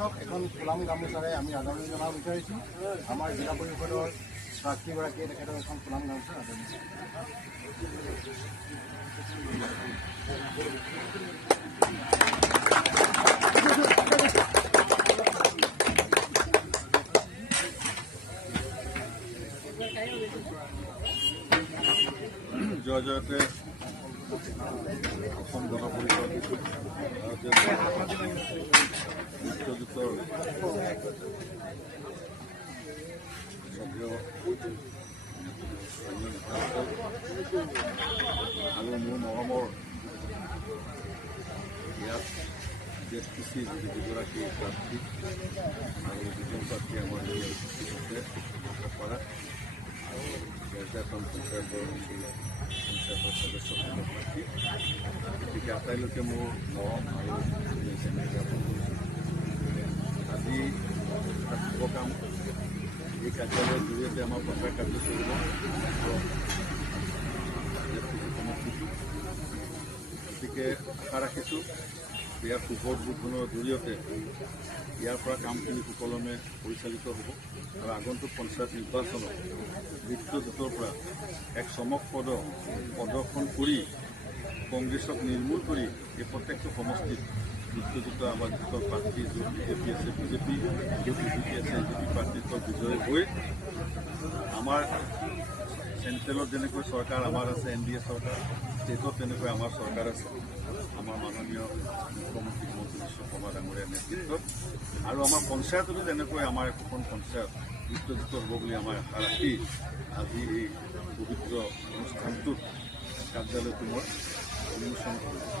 পৰিষদক এখন ফুলাম গামোচাৰে আমি আদৰণি জনাব বিচাৰিছোঁ। আমাৰ জিলা পৰিষদৰ প্ৰাৰ্থীগৰাকীয়ে তেখেতক এখন ফুলাম গামোচা আদৰণি জয়তে অসম গণ পৰিষদ বিশ্বযুদ্ধৰ আৰু মোৰ মৰমৰ ইয়াত DSPC দুগৰাকী প্ৰাৰ্থী আৰু দুজন প্ৰাৰ্থী আমাৰ পৰা আৰু এখন পঞ্চায়তৰ সদস্য প্ৰাৰ্থী। গতিকে আটাইলৈকে মোৰ মৰম আৰু জ্ঞাপন কৰিছোঁ। আজি এটা শুভ কাম এই কাৰ্যালয়ৰ জৰিয়তে আমাৰ প্ৰচাৰ কাৰ্য কৰিব গতিকে আশা ৰাখিছোঁ ইয়াৰ শুভ উদ্বোধনৰ জৰিয়তে ইয়াৰ পৰা কামখিনি সুকলমে পৰিচালিত হ'ব আৰু আগন্তুক পঞ্চায়ত নিৰ্বাচনত মিত্ৰজোঁটৰ পৰা এক চমকপ্ৰদ প্ৰদৰ্শন কৰি কংগ্ৰেছক নিৰ্মূল কৰি এই প্ৰত্যেকটো সমষ্টিত মিত্ৰজোঁটৰ আমাৰ যিসকল প্ৰাৰ্থী য'ত বিজেপি আছে বিজেপি, য'ত বিজেপি আছে বিজেপি প্ৰাৰ্থীৰ বিজয় হৈ আমাৰ চেণ্ট্ৰেলত যেনেকৈ চৰকাৰ আমাৰ আছে NDA চৰকাৰ, ষ্টেটত তেনেকৈ আমাৰ চৰকাৰ আছে আমাৰ মাননীয় মুখ্যমন্ত্ৰী হিমন্ত বিশ্ব শৰ্মা ডাঙৰীয়াৰ নেতৃত্বত, আৰু আমাৰ পঞ্চায়ততো তেনেকৈ আমাৰ একোখন পঞ্চায়ত মিত্ৰজোঁট হ'ব বুলি আমাৰ আশা ৰাখি আজি এই পবিত্ৰ অনুষ্ঠানটোত কাৰ্যালয়টো মই উন্মোচন কৰিছোঁ।